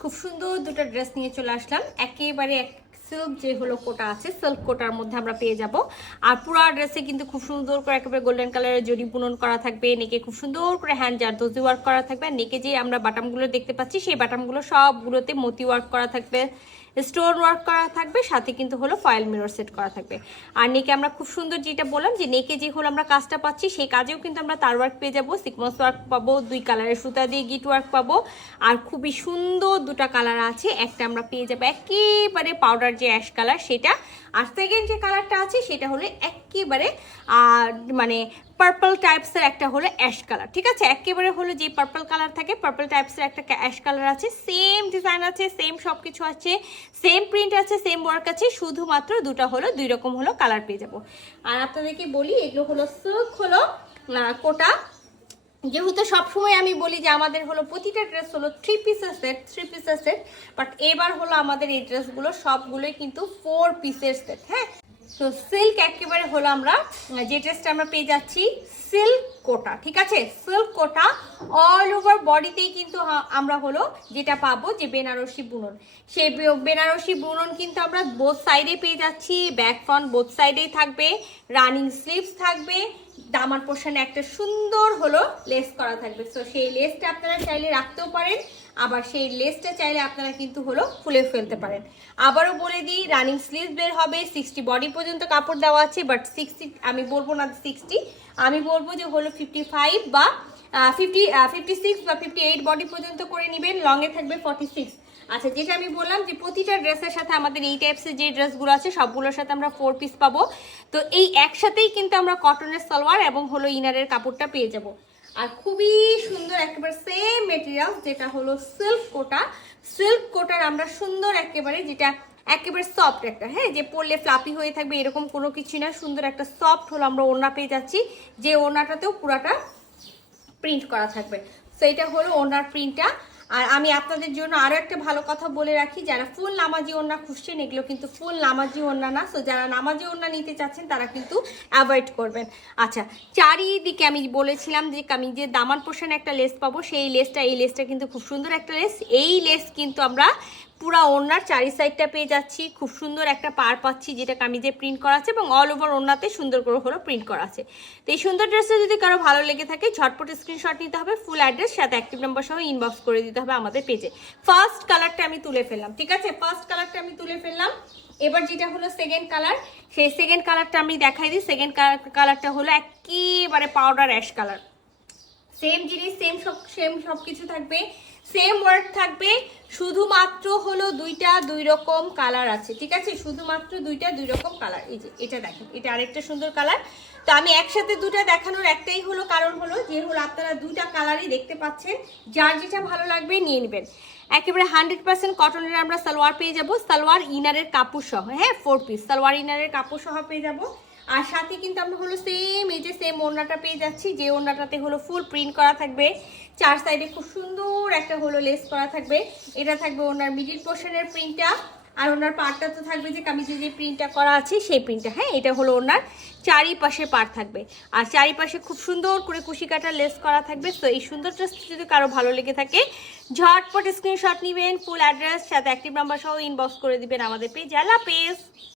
খুব সুন্দর দুটো ড্রেস নিয়ে চলে আসলাম। একেবারে সিল্ক যে হলো কোটা আছে, সিল্ক কোটার মধ্যে আমরা পেয়ে যাব। আর পুরো ড্রেসে কিন্তু খুব সুন্দর করে একেবারে গোল্ডেন কালারের জরি বুনন করা থাকবে। নেকে খুব সুন্দর করে হ্যান্ড জারদোজি ওয়ার্ক করা থাকবে। আর নেকে যে আমরা বাটামগুলো দেখতে পাচ্ছি সেই বাটামগুলো সবগুলোতে মতি ওয়ার্ক করা থাকবে, স্টোন ওয়ার্ক করা থাকবে, সাথে কিন্তু হলো ফয়েল মিরর সেট করা থাকবে। আর নেকে আমরা খুব সুন্দর যেটা বললাম যে নেকে যে হলো আমরা কাজটা পাচ্ছি সেই কাজেও কিন্তু আমরা তার ওয়ার্ক পেয়ে যাবো, সিকোয়েন্স ওয়ার্ক পাবো, 2 কালারের সুতা দিয়ে গিট ওয়ার্ক পাবো। আর খুবই সুন্দর দুটো কালার আছে, একটা আমরা পেয়ে যাবো একেবারে পাউডার যে অ্যাশ কালার সেটা, আর সেকেন্ড যে কালারটা আছে সেটা হলো একেবারে মানে পার্পল টাইপসের একটা হলো অ্যাশ কালার। ঠিক আছে, একেবারে হলো যে পার্পল কালার থাকে, পার্পল টাইপসের একটা অ্যাশ কালার আছে। সেম ডিজাইন আছে, সেম সব কিছু আছে, সেম প্রিন্ট আছে, সেম ওয়ার্ক আছে, শুধুমাত্র দুটো হলো 2 রকম হলো কালার পেয়ে যাবো। আর আপনাদেরকে বলি এগুলো হলো সিল্ক হলো কোটা। যেহেতু সবসময় আমি বলি যে আমাদের হলো প্রতিটা ড্রেস হলো 3 পিসের সেট, বাট এবার হলো আমাদের এই ড্রেসগুলো সবগুলোই কিন্তু 4 পিসের সেট। হ্যাঁ, তো সিল্ক একেবারে হলো আমরা যে ড্রেসটা আমরা পেয়ে যাচ্ছি সিল্ক কোটা। ঠিক আছে, সিল্ক কোটা অল ওভার বডিতেই কিন্তু আমরা হলো যেটা পাবো যে বেনারসি বুনন, সেই বেনারসি বুনন কিন্তু আমরা বোথ সাইডে পেয়ে যাচ্ছি। ব্যাক ফ্রন্ট বোথ সাইডেই থাকবে, রানিং স্লিভস থাকবে, দামার পোর্শনে একটা সুন্দর হলো লেস করা থাকবে। সো সেই লেসটা আপনারা চাইলে রাখতেও পারেন, আবার সেই লেসটা চাইলে আপনারা কিন্তু হলো খুলে ফেলতে পারেন। আবারও বলে দিই, রানিং স্লিভস বের হবে, 60 বডি পর্যন্ত কাপড় দেওয়া আছে, বাট 60 আমি বলবো না 60, আমি বলবো যে হলো 55 বা 56 বা 58 বডি পর্যন্ত করে নেবেন। লংয়ে থাকবে 46। আচ্ছা, যেটা আমি বললাম যে প্রতিটা ড্রেসের সাথে আমাদের এই টাইপসের যে ড্রেসগুলো আছে সবগুলোর সাথে আমরা 4 পিস পাবো। তো এই একসাথেই কিন্তু আমরা কটনের সালোয়ার এবং হলো ইনারের কাপড়টা পেয়ে যাব। আর খুবই সুন্দর একেবারে সেম মেটেরিয়াল যেটা হলো সিল্ক কোটা, সিল্ক কোটার আমরা সুন্দর একেবারে যেটা একেবারে সফট একটা, হ্যাঁ, যে পরলে ফ্লাপি হয়ে থাকবে এরকম কোনো কিছু না, সুন্দর একটা সফট হলো আমরা ওড়না পেয়ে যাচ্ছি, যে ওড়নাটাতেও পুরাটা প্রিন্ট করা থাকবে। তো এটা হলো ওড়নার প্রিন্টটা। আর আমি আপনাদের জন্য আরো একটা ভালো কথা বলে রাখি, যারা ফুল নামাজি ওড়না খুঁজছেন এগুলো কিন্তু ফুল নামাজি ওড়না না। সো যারা নামাজি ওড়না নিতে চাচ্ছেন তারা কিন্তু অ্যাভয়েড করবেন। আচ্ছা, চারিদিকে আমি বলেছিলাম যে আমি যে দামান পোর্শনে একটা লেস পাবো, সেই লেসটা, এই লেসটা কিন্তু খুব সুন্দর একটা লেস। এই লেস কিন্তু আমরা পুরা ওড়নার চারি সাইডটা পেয়ে যাচ্ছি, খুব সুন্দর একটা পার পাচ্ছি যেটা কামিজে প্রিন্ট করা আছে এবং অল ওভার ওড়নাতে সুন্দর করে হলো প্রিন্ট করা আছে। তো এই সুন্দর ড্রেসটা যদি কারো ভালো লেগে থাকে ঝটপট স্ক্রিনশট নিতে হবে, ফুল অ্যাড্রেস সাথে অ্যাক্টিভ নাম্বার সহ ইনবক্স করে দিতে হবে আমাদের পেজে। ফার্স্ট কালারটা আমি তুলে ফেললাম, ঠিক আছে, ফার্স্ট কালারটা আমি তুলে ফেললাম। এবার যেটা হলো সেকেন্ড কালার, সেই সেকেন্ড কালারটা আমি দেখাই দিই। সেকেন্ড কালারটা হলো একেবারে পাউডার অ্যাশ কালার। সেম জিনিস, সেম সব কিছু থাকবে, সেম ওয়ার্ক থাকবে, শুধুমাত্র হলো 2টা 2 রকম কালার আছে। ঠিক আছে, শুধুমাত্র 2টা 2 রকম কালার। এই যে এটা দেখেন, এটা আরেকটা সুন্দর কালার। তো আমি একসাথে 2টা দেখানোর একটাই হলো কারণ হলো যে হলো আপনারা 2টা কালারই দেখতে পাচ্ছেন, যার যেটা ভালো লাগবে নিয়ে নেবেন। একেবারে 100% কটনের আমরা সালোয়ার পেয়ে যাব, সালোয়ার ইনারের কাপড় সহ, হ্যাঁ 4 পিস সালোয়ার ইনারের কাপড় সহ পেয়ে যাব। আর সাথে কিন্তু আমরা হলো সেম এই যে সেম ওড়নাটা পেয়ে যাচ্ছি, যে ওড়নাটাতে হলো ফুল প্রিন্ট করা থাকবে, 4 সাইডে খুব সুন্দর একটা হলো লেস করা থাকবে। এটা থাকবে ওনার মিডিল পোর্শনের প্রিন্টটা, আর ওনার পার্টটা তো থাকবে যে কামিজে যে প্রিন্টটা করা আছে সেই প্রিন্টটা। হ্যাঁ, এটা হলো ওনার চারিপাশে পার্ট থাকবে, আর চারিপাশে খুব সুন্দর করে কুশি কাটা লেস করা থাকবে। তো এই সুন্দর ড্রেসটা যদি কারো ভালো লেগে থাকে ঝটপট স্ক্রিনশট নেবেন, ফুল অ্যাড্রেস সাথে অ্যাক্টিভ নাম্বার সহ ইনবক্স করে দিবেন আমাদের পেজ। আল্লাহ হাফেজ।